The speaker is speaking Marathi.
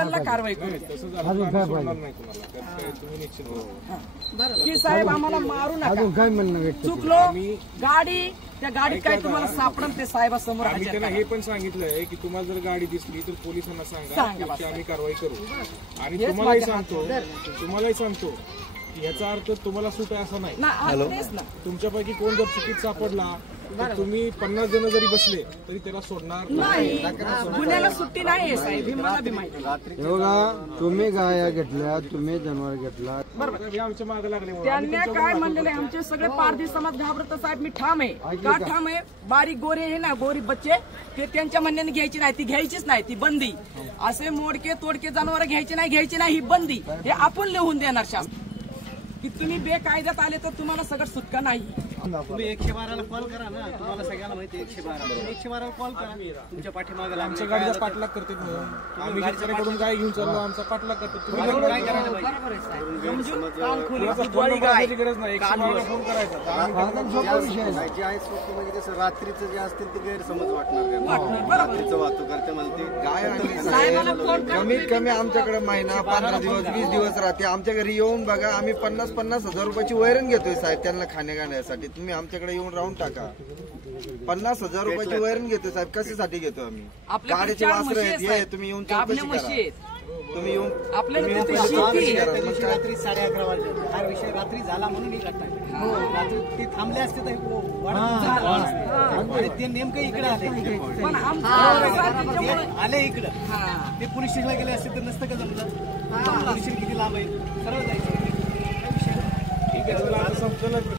टोटलला कारवाई करू की साहेब आम्हाला मारू नका, चुकलो गाडी त्या गाडीत काय तुम्हाला सापडन ते साहेबासमोर त्यांना हे पण सांगितलंय की तुम्हाला जर गाडी दिसली तर पोलिसांना सांगा, आम्ही कारवाई करू. आणि तुम्हालाही सांगतो की याचा अर्थ तुम्हाला सूट आहे असं नाही. तुमच्यापैकी कोण जर चुकीत सापडला तर तुम्ही 50 जण जरी बसले तरी त्याला सोडणार नाही. गुन्ह्याला सुट्टी नाही साहेब, ही मला बी माहिती. तुम्ही गाया घेतल्या, तुम्ही जनावर घेतला, आमच्या मागे लागले. त्यांनी काय म्हणलेले आमचे सगळे पारधी समाज घाबरत साहेब. मी ठाम आहे का ठाम आहे. बारीक गोरे आहे ना, गोरी बच्चे ते त्यांच्या म्हणण्याने घ्यायची नाही, ती घ्यायचीच नाही, ती बंदी. असे मोडके तोडके जनावर घ्यायचे नाही, ही बंदी. हे आपण लिहून देणार शासन की तुम्ही बेकायद्यात आले तर तुम्हाला सगळं सुटका नाही. तुम्ही 112ला कॉल करा ना, तुम्हाला सगळ्यांना माहिती 112ला कॉल करा. तुमच्या पाठीमागे आमच्या गाडीचा पाठलाग करते आम्ही गाडीकडून गाय घेऊन चाललो, आमचा पाठलाग करतो. तुम्ही काय करायला पाहिजे गरज नाही, 112ला फोन करायचा. रात्रीचं जे असतील ते गैरसमज वाटणार. रात्रीचं वाहतूक करते म्हणते गाय कमीत कमी आमच्याकडे महिना 15 दिवस 20 दिवस राहते. आमच्या घरी येऊन बघा, आम्ही 50-50 हजार रुपयाची वैरण घेतोय साहेब त्यांना खाणे खाण्यासाठी. तुम्ही आमच्याकडे येऊन राहून टाका. 50 हजार रुपयाची वैरण घेतोय साहेब. कशासाठी घेतो आम्ही? गाडीचे वासरं आहेत, तुम्ही येऊन चौकशी करा. तुम्ही येऊन रात्री 11:30 वाजले. हा विषय रात्री झाला म्हणून ही घटना. रात्री ते थांबले असते तर ते नेमकं इकडे आले इकडं. ते पोलीस स्टेशनला गेले असते तर नसतं का जमलं. पोलीस स्टेशन किती लांब आहे, सर्व जायचं. ठीक आहे.